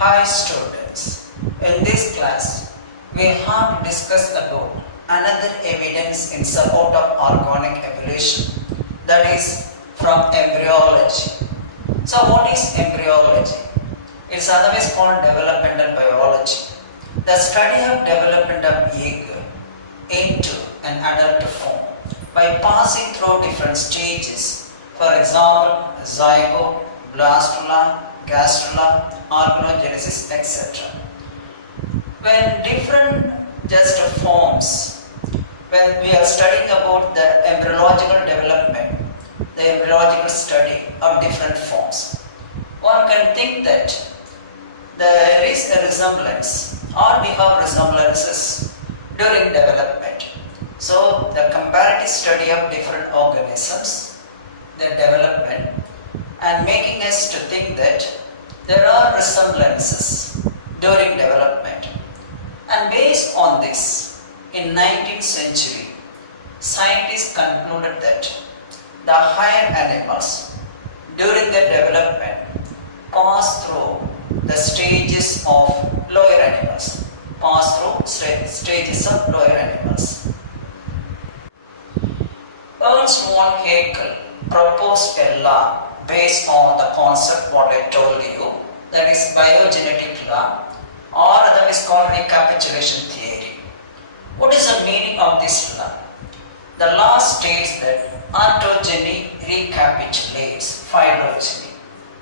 Hi students, in this class we have to discuss about another evidence in support of organic evolution, that is from embryology. So what is embryology? It is otherwise called developmental biology, the study of development of egg into an adult form by passing through different stages, for example zygote, blastula, gastrula, organogenesis, etc. When different just forms, when we are studying about the embryological development, the embryological study of different forms, one can think that there is a resemblance or we have resemblances during development. So the comparative study of different organisms, their development, and making us to think that there are resemblances during development. And based on this, in 19th century, scientists concluded that the higher animals during their development pass through the stages of lower animals, stages of lower animals. Ernst von Haeckel proposed a law based on the concept what I told you, that is biogenetic law, or otherwise called recapitulation theory. What is the meaning of this law? The law states that ontogeny recapitulates phylogeny.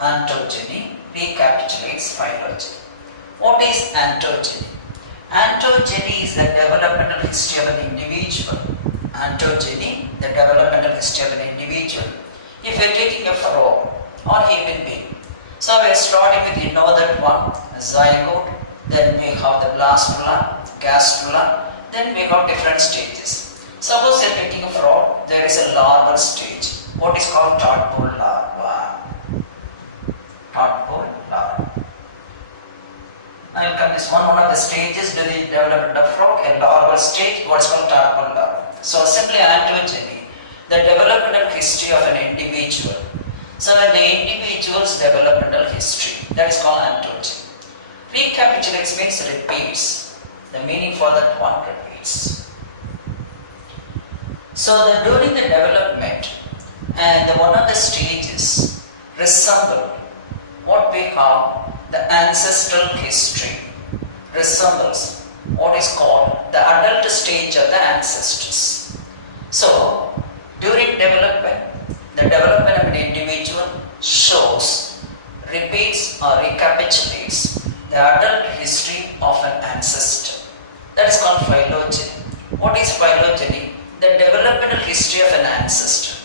Ontogeny recapitulates phylogeny. What is ontogeny? Ontogeny is the developmental history of an individual. Ontogeny, the developmental history of an individual. If you are taking a frog or human being, so we are starting with, you know that one, zygote, then we have the blastula, gastrula, then we have different stages. Suppose you are taking a frog, there is a larval stage, what is called tadpole larva. Tadpole larva. I will come this one of the stages during the development of frog, a larval stage, what is called tadpole larva. So simply ontogeny, the developmental history of an individual. So when the individual's developmental history, that is called ontogeny. Recapitulates means repeats. The meaning for that one repeats. So during the development and one of the stages resemble what we have the ancestral history, resembles what is called the adult stage of the ancestors. So during development, the development of an individual shows, repeats or recapitulates the adult history of an ancestor. That is called phylogeny. What is phylogeny? The developmental history of an ancestor.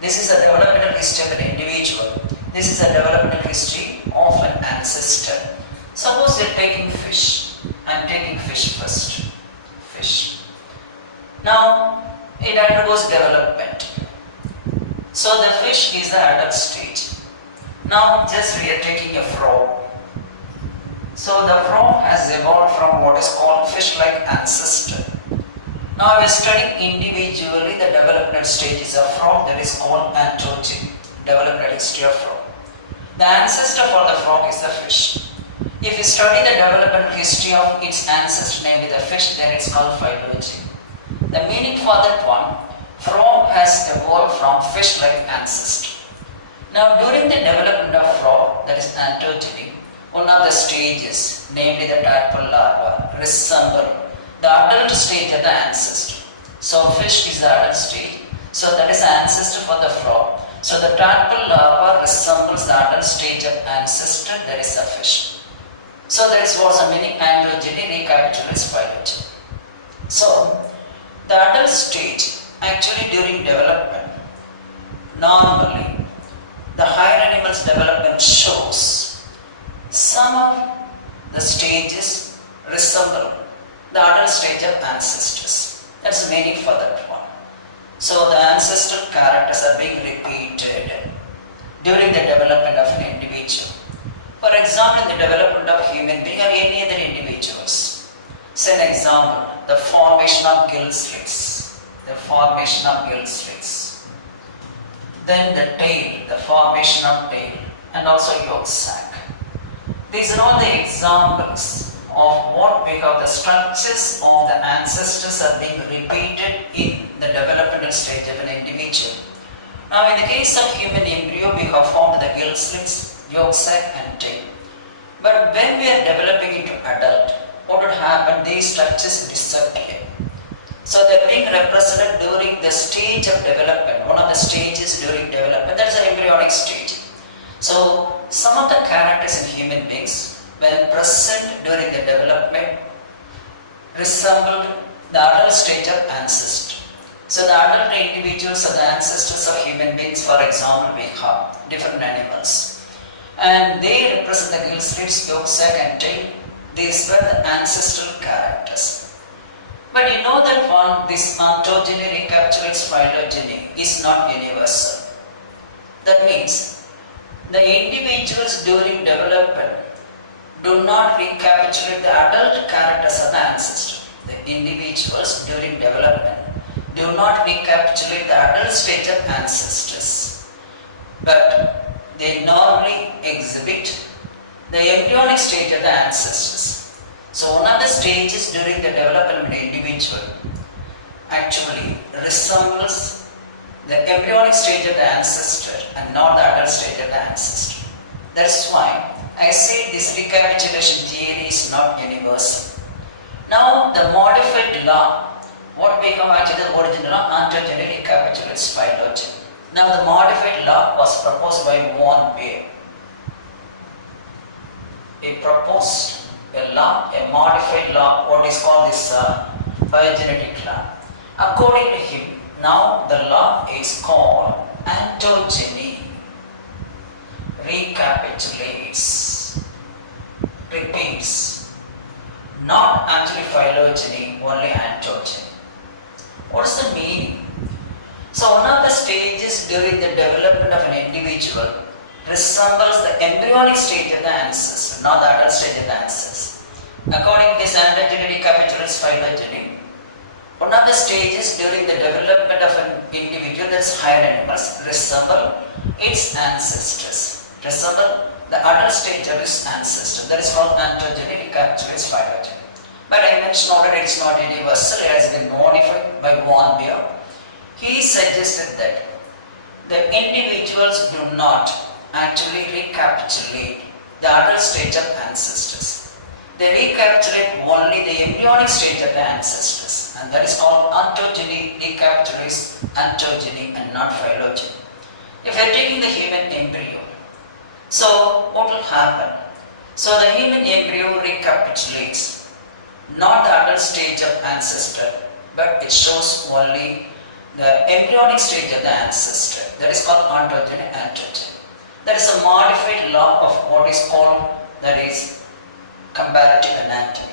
This is the developmental history of an individual. This is the developmental history of an ancestor. Suppose you are taking fish. I am taking fish first. Fish. Now it undergoes development. So the fish is the adult stage. Now just we are taking a frog. So the frog has evolved from what is called fish-like ancestor. Now we are studying individually the developmental stages of frog, that is called ontogeny, developmental history of frog. The ancestor for the frog is the fish. If you study the developmental history of its ancestor, namely the fish, then it's called phylogeny. The meaning for that one, frog has evolved from fish-like ancestor. Now during the development of frog, that is ontogeny, one of the stages, namely the tadpole larva, resemble the adult stage of the ancestor. So fish is the adult stage, so that is ancestor for the frog. So the tadpole larva resembles the adult stage of ancestor, that is the fish. So that is what's the meaning, ontogeny recapitulates phylogeny. So the adult stage, actually during development, normally the higher animal's development shows some of the stages resemble the adult stage of ancestors. That's the meaning for that one. So the ancestral characters are being repeated during the development of an individual. For example, in the development of human being or any other individuals. Say an example, the formation of gill slits. The formation of gill slits. Then the tail, the formation of tail, and also yolk sac. These are all the examples of what we call the structures of the ancestors are being repeated in the developmental stage of an individual. Now, in the case of human embryo, we have formed the gill slits, yolk sac and tail. But when we are developing into adult, what would happen? These structures disappear. So they are being represented during the stage of development, one of the stages during development, that is the embryonic stage. So some of the characters in human beings, when present during the development, resembled the adult stage of ancestor. So the adult individuals are the ancestors of human beings. For example, we have different animals, and they represent the gill slits, yolk sac and tail. These were the ancestral characters. But you know that this ontogeny recapitulates phylogeny is not universal. That means the individuals during development do not recapitulate the adult characters of the ancestor. The individuals during development do not recapitulate the adult stage of ancestors, but they normally exhibit the embryonic stage of the ancestors. So one of the stages during the development of an individual actually resembles the embryonic stage of the ancestor and not the adult stage of the ancestor. That's why I say this recapitulation theory is not universal. Now the modified law, what we come actually the original law, ontogeny recapitulates phylogeny. Now the modified law was proposed by von Baer. He proposed a law, a modified law, what is called this phylogenetic law. According to him, now the law is called ontogeny, recapitulates, repeats, not actually phylogeny, only ontogeny. What is the meaning? So one of the stages during the development of an individual resembles the embryonic stage of the ancestor, not the adult stage of the ancestor. According to this ontogeny recapitulates phylogeny, one of the stages during the development of an individual, that is higher animals, resemble its ancestors, resemble the adult stage of its ancestor. That is called ontogeny recapitulates phylogeny. But I mentioned already it is not universal, it has been modified by von Baer. He suggested that the individuals do not actually recapitulate the adult stage of ancestors. They recapitulate only the embryonic stage of the ancestors, and that is called ontogeny recapitulates ontogeny and not phylogeny. If you are taking the human embryo, so what will happen? So the human embryo recapitulates not the adult stage of ancestor, but it shows only the embryonic stage of the ancestor. That is called ontogeny ontogeny. That is a modified law of what is called, that is, comparative anatomy.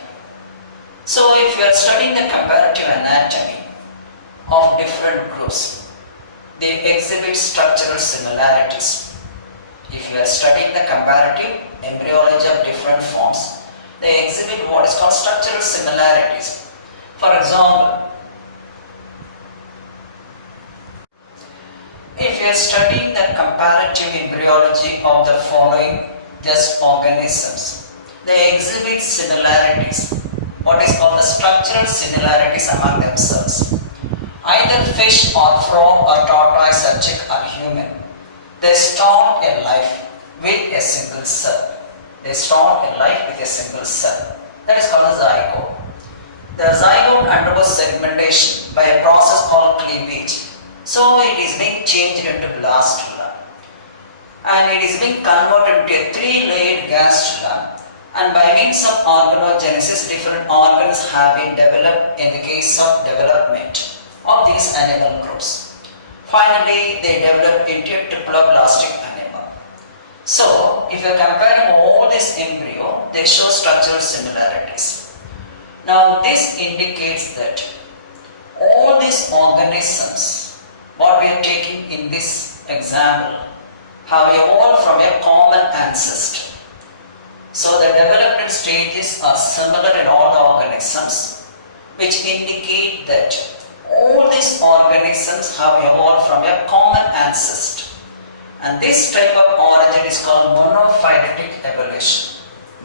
So if you are studying the comparative anatomy of different groups, they exhibit structural similarities. If you are studying the comparative embryology of different forms, they exhibit what is called structural similarities. For example, if you are studying the comparative embryology of the following just organisms, they exhibit similarities, what is called the structural similarities among themselves. Either fish or frog or tortoise or chick or human, they start a life with a single cell. They start a life with a single cell. That is called a zygote. The zygote undergoes segmentation by a process called cleavage. So it is being changed into blastula, and it is being converted into a 3-layered gastrula, and by means of organogenesis different organs have been developed in the case of development of these animal groups. Finally they develop into a triploblastic animal. So if you are comparing all this embryo, they show structural similarities. Now this indicates that all these organisms, what we are taking in this example, have evolved from a common ancestor. So the development stages are similar in all the organisms, which indicate that all these organisms have evolved from a common ancestor. And this type of origin is called monophyletic evolution.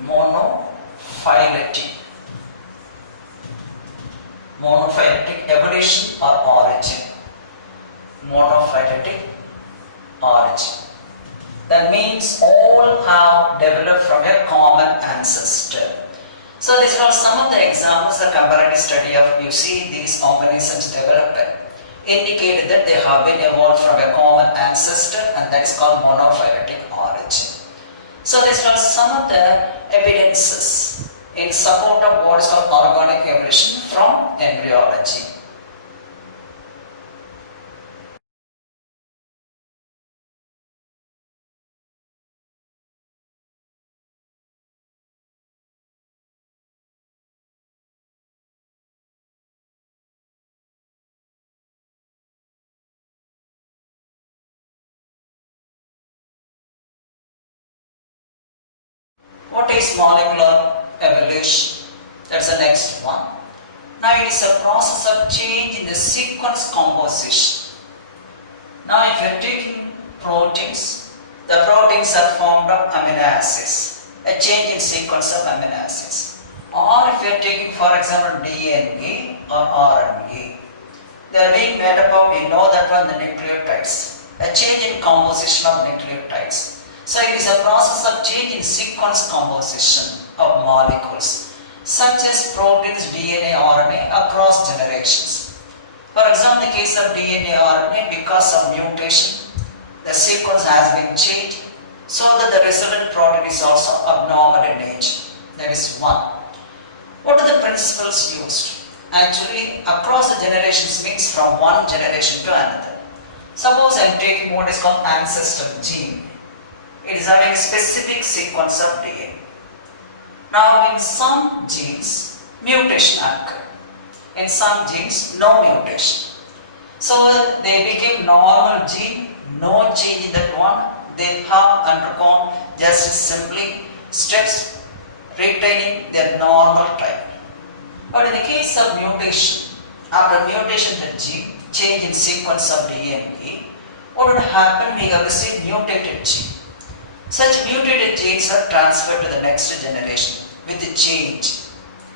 monophyletic. Monophyletic evolution or origin. Monophyletic origin. That means all have developed from a common ancestor. So these are some of the examples of comparative study of, you see these organisms developed, indicated that they have been evolved from a common ancestor, and that is called monophyletic origin. So these are some of the evidences in support of what is called organic evolution from embryology. What is molecular evolution? That's the next one. Now it is a process of change in the sequence composition. Now if you are taking proteins, the proteins are formed of amino acids, a change in sequence of amino acids. Or if you are taking, for example, DNA or RNA, they are being made up of, you know that one, the nucleotides, a change in composition of nucleotides. So it is a process of change in sequence composition of molecules, such as proteins, DNA, RNA across generations. For example, in the case of DNA, RNA, because of mutation, the sequence has been changed so that the resultant protein is also abnormal in nature. That is one. What are the principles used? Actually, across the generations means from one generation to another. Suppose I am taking what is called ancestral gene. It is having a specific sequence of DNA. Now in some genes, mutation occur. In some genes, no mutation. So they became normal gene, no change in that one. They have undergone just simply steps retaining their normal type. But in the case of mutation, after mutation the gene, change in sequence of DNA, what would happen? We have received mutated gene. Such mutated genes are transferred to the next generation with the change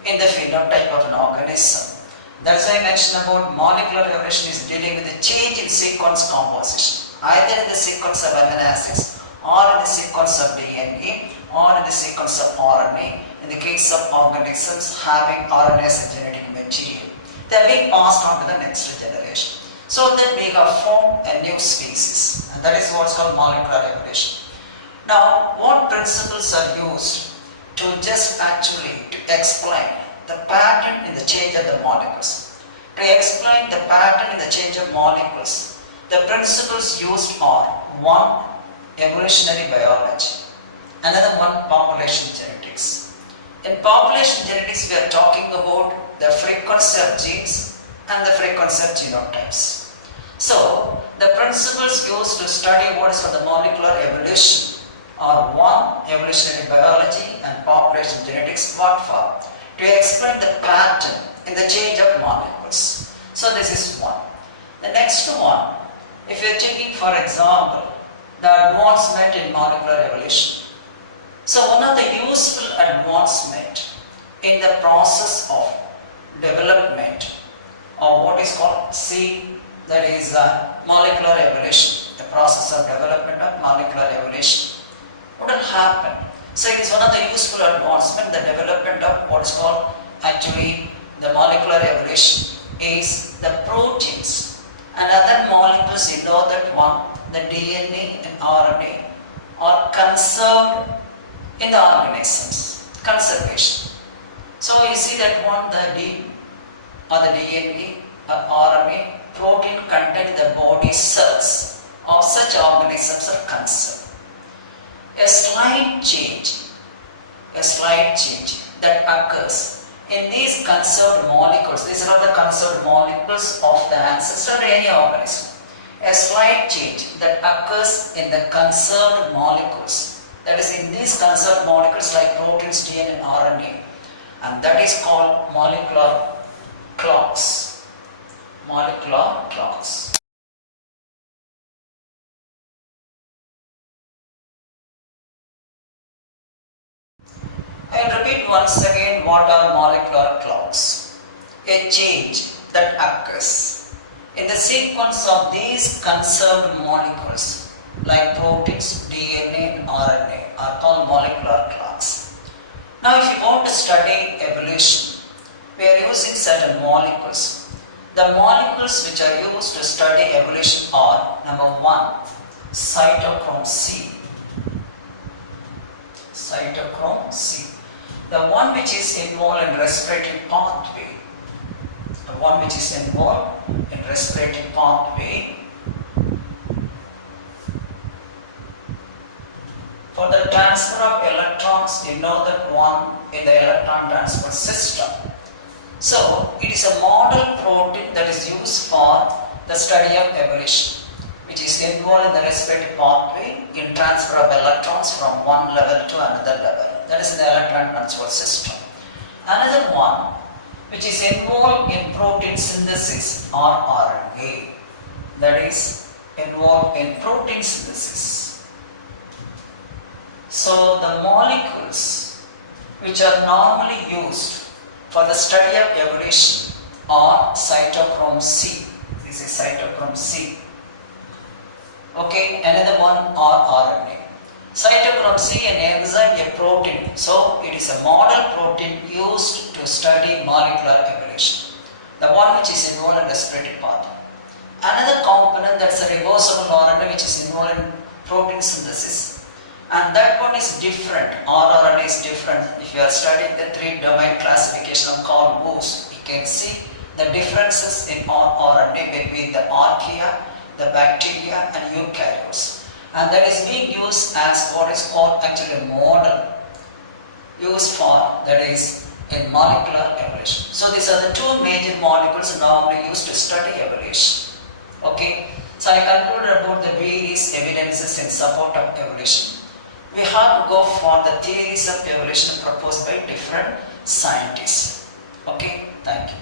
in the phenotype of an organism. That's why I mentioned about molecular evolution is dealing with the change in sequence composition, either in the sequence of amino acids, or in the sequence of DNA, or in the sequence of RNA. In the case of organisms having RNA as a genetic material, they are being passed on to the next generation. So that we have formed a new species, and that is what's called molecular evolution. Now, what principles are used to just actually to explain the pattern in the change of the molecules? To explain the pattern in the change of molecules, the principles used are: one, evolutionary biology; another one, population genetics. In population genetics, we are talking about the frequency of genes and the frequency of genotypes. So, the principles used to study what is called the molecular evolution are: one, evolutionary biology, and population genetics. What for? To explain the pattern in the change of molecules. So this is one. The next one, if you are taking for example the advancement in molecular evolution. So one of the useful advancement in the process of development of what is called that is molecular evolution, the process of development of molecular evolution. What will happen? So it is one of the useful advancement, the development of what is called actually the molecular evolution is the proteins and other molecules, you know that one, the DNA and RNA are conserved in the organisms, conservation. So you see that one, the D or the DNA or RNA protein content in the body cells of such organisms are conserved. A slight change that occurs in these conserved molecules, these are the conserved molecules of the ancestor of any organism. A slight change that occurs in the conserved molecules, that is in these conserved molecules like proteins, DNA and RNA, and that is called molecular clocks. Molecular clocks. I will repeat once again what are molecular clocks. A change that occurs in the sequence of these concerned molecules like proteins, DNA and RNA are called molecular clocks. Now if you want to study evolution, we are using certain molecules. The molecules which are used to study evolution are number 1, cytochrome C. Cytochrome C. The one which is involved in respiratory pathway. The one which is involved in respiratory pathway. For the transfer of electrons, you know that one in the electron transfer system. So, it is a model protein that is used for the study of evolution, which is involved in the respiratory pathway in transfer of electrons from one level to another level. That is in the electron transfer system. Another one, which is involved in protein synthesis or RNA, that is involved in protein synthesis. So, the molecules which are normally used for the study of evolution are cytochrome C. This is cytochrome C. Okay, another one are RNA. Cytochrome C, an enzyme, a protein. So, it is a model protein used to study molecular evolution. The one which is involved in respiratory pathway. Another component, that's a reversible RNA, which is involved in protein synthesis. And that one is different. rRNA is different. If you are studying the 3-domain classification of Carl Woese, you can see the differences in rRNA between the archaea, the bacteria and eukaryotes. And that is being used as what is called actually a model used for, that is, in molecular evolution. So these are the two major molecules normally used to study evolution. Okay. So I concluded about the various evidences in support of evolution. We have to go for the theories of evolution proposed by different scientists. Okay, thank you.